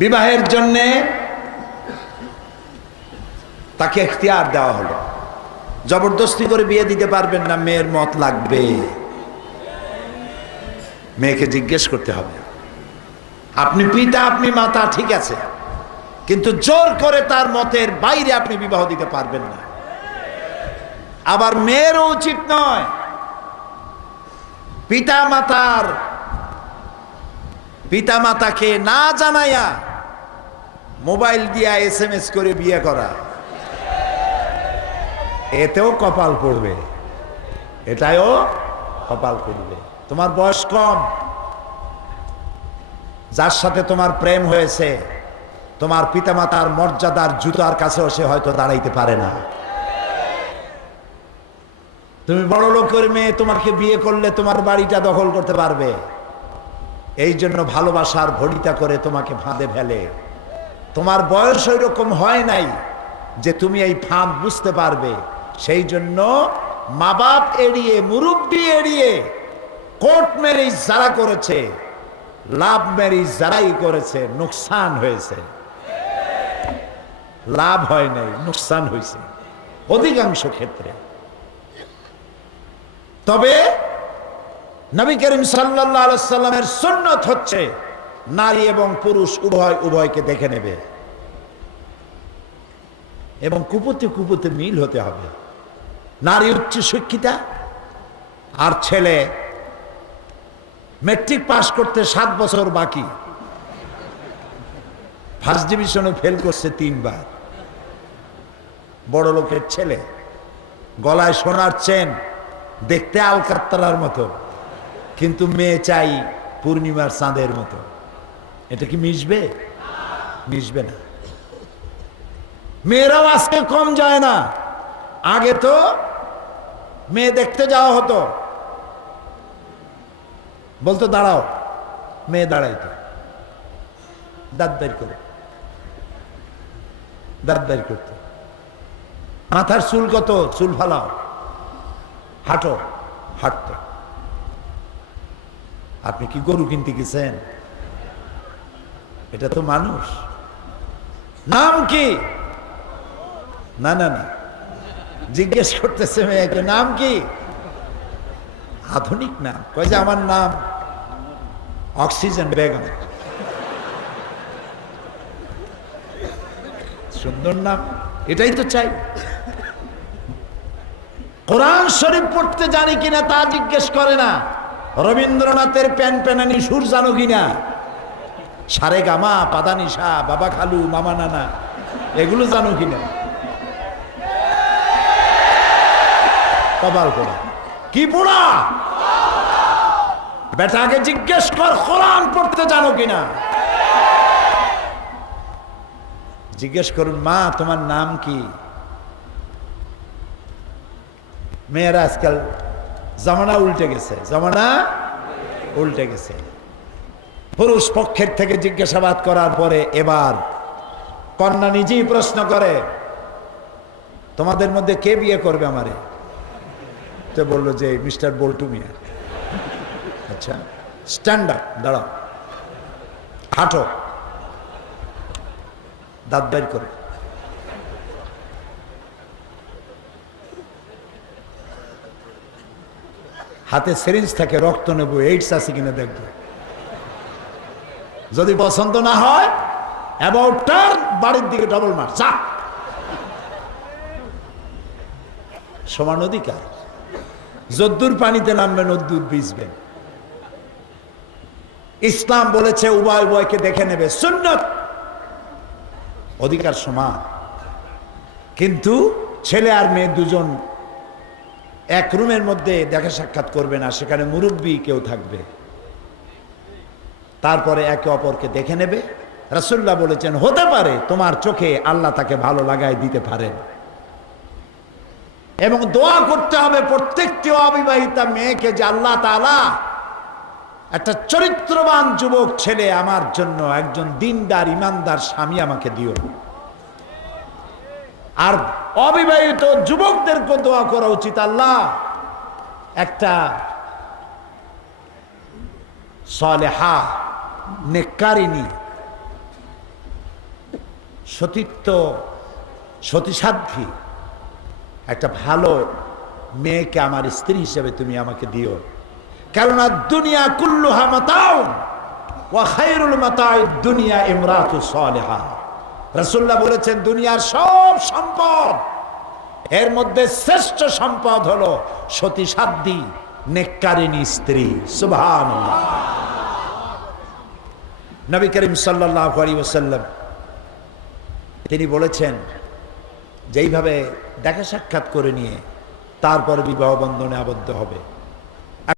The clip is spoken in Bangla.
বিবাহের জন্য তাকে এখতিয়ার দেওয়া হলো। জবরদস্তি করে বিয়ে দিতে পারবেন না, মেয়ের মত লাগবে। মেয়েকে জিজ্ঞেস করতে হবে। আপনি পিতা, আপনি মাতা, ঠিক আছে, কিন্তু জোর করে তার মতের বাইরে আপনি বিবাহ দিতে পারবেন না। আবার মেয়েরও উচিত নয় পিতা মাতাকে না জানাইয়া মোবাইল দিয়া SMS করে বিয়ে করা। এতেও কপাল পড়বে, এটাও কপাল পড়বে। তোমার বয়স কম, যার সাথে তোমার প্রেম হয়েছে, তোমার পিতামাতার মর্যাদার জুতার কাছেও সে হয়তো দাঁড়াইতে পারে না। তুমি বড় লোকের মেয়ে, তোমাকে বিয়ে করলে তোমার বাড়িটা দখল করতে পারবে। এই জন্য ভালোবাসার ভরিতা করে তোমাকে ফাঁদে ফেলে। তোমার বয়স ওই রকম হয় নাই যে তুমি এই ফাঁদ বুঝতে পারবে। সেই জন্য মা বাপ এড়িয়ে, মুরব্বি এড়িয়ে, কোর্ট ম্যারেজ যারা করেছে, লাভ ম্যারেজ যারাই করেছে, নুকসান হয়েছে। লাভ হয় নাই, নুকসান হয়েছে অধিকাংশ ক্ষেত্রে। তবে নবী করিম সাল্লাল্লাহু আলাইহি সাল্লামের সুন্নাত হচ্ছে নারী এবং পুরুষ উভয়কে দেখে নেবে এবং কুপুতে মিল হতে হবে। নারী উচ্চ শিক্ষিতা আর ছেলে মেট্রিক পাস করতে 7 বছর বাকি, ফার্স্ট ডিভিশনে ফেল করছে 3 বার। বড় লোকের ছেলে, গলায় সোনার চেন, দেখতে আলকাত্তারার মতো, কিন্তু মেয়ে চাই পূর্ণিমার চাঁদের মতো। এটা কি মিশবে? মিশবে না। মেয়েরাও আজকে কম যায় না। আগে তো মেয়ে দেখতে যাওয়া হতো, বলতো দাঁড়াও, মেয়ে দাঁড়াইতো, দাঁত বের করে, দাঁত বের করতো। মাথার চুল কত, চুল ফালাও, হাঁটো, হাঁটতো। আপনি কি গরু কিনতে গেছেন? এটা তো মানুষ। নাম কি? না না না, জিজ্ঞেস করতেছে মেয়েকে নাম কি? আধুনিক নাম। কয় যে আমার নাম অক্সিজেন বেগম। সুন্দর নাম, এটাই তো চাই। কোরআন শরীফ পড়তে জানি কিনা তা জিজ্ঞেস করে না। রবীন্দ্রনাথের প্যান প্যানানি সুর জানো কিনা, সারে গামা, পাদানিসা, বাবা খালু, মামা নানা, এগুলো জানো কিনা? কপাল পোড়া। কি পোড়া? বেটাকে জিজ্ঞেস কর কোরআন পড়তে জানো কিনা। জিজ্ঞেস করুন, মা তোমার নাম কি? মেয়েরা আজকাল জামানা উল্টে গেছে, জামানা উল্টে গেছে। পুরুষ পক্ষের থেকে জিজ্ঞাসাবাদ করার পরে এবার কন্যা নিজেই প্রশ্ন করে, তোমাদের মধ্যে কে বিয়ে করবে আমারে? তো বললো যে মিস্টার বল্টু মিয়া। আচ্ছা, স্ট্যান্ড আপ, দাঁড়াও, হাঁটো, দাঁত বের করে। হাতে সিরিঞ্জ থাকে, রক্ত নেবো, এইডস আছে কিনা দেখবো। যদি পছন্দ না হয় অ্যাবাউট টার্ন, বাড়ির দিকে ডবল মার, যা। সমান অধিকার। যদ্দূর পানিতে নামবেন অদ্দূর ভিজবেন। ইসলাম বলেছে উভয় উভয়কে দেখে নেবে, সুন্নাত। অধিকার সমান। কিন্তু ছেলে আর মেয়ে দুজন এক রুমের মধ্যে দেখা সাক্ষাৎ করবে না, সেখানে মুরব্বী কেউ থাকবে। তারপরে একে অপরকে দেখে নেবে। রাসূলুল্লাহ বলেছেন, হতে পারে তোমার চোখে আল্লাহ তাকে ভালো লাগায় দিতে পারেন। এবং দোয়া করতে হবে প্রত্যেকটি অবিবাহিতা মেয়েকে যে আল্লাহ তাআলা একটা চরিত্রবান যুবক ছেলে আমার জন্য, একজন দিনদার ইমানদার স্বামী আমাকে দিও। আর অবিবাহিত যুবকদেরকে দোয়া করা উচিত, আল্লাহ একটা সালেহা নেককারিনী সতীত্ব, সতীসাধ্বী একটা ভালো মেয়েকে আমার স্ত্রী হিসেবে তুমি আমাকে দিও। কেননা দুনিয়া কুল্লুহা মাতাউন ওয়া খায়রুল মাতাউদ দুনিয়া ইমরাতু সালিহা। রাসূলুল্লাহ বলেছেন দুনিয়ার সব সম্পদ, এর মধ্যে শ্রেষ্ঠ সম্পদ হলো সতীসাধ্বী নেককারিনী স্ত্রী। সুবহানাল্লাহ। নবী করিম সাল্লাল্লাহু আলাইহি ওয়াসাল্লাম তিনি বলেছেন যেইভাবে দেখা সাক্ষাৎ করে নিয়ে তারপর বিবাহ বন্ধনে আবদ্ধ হবে,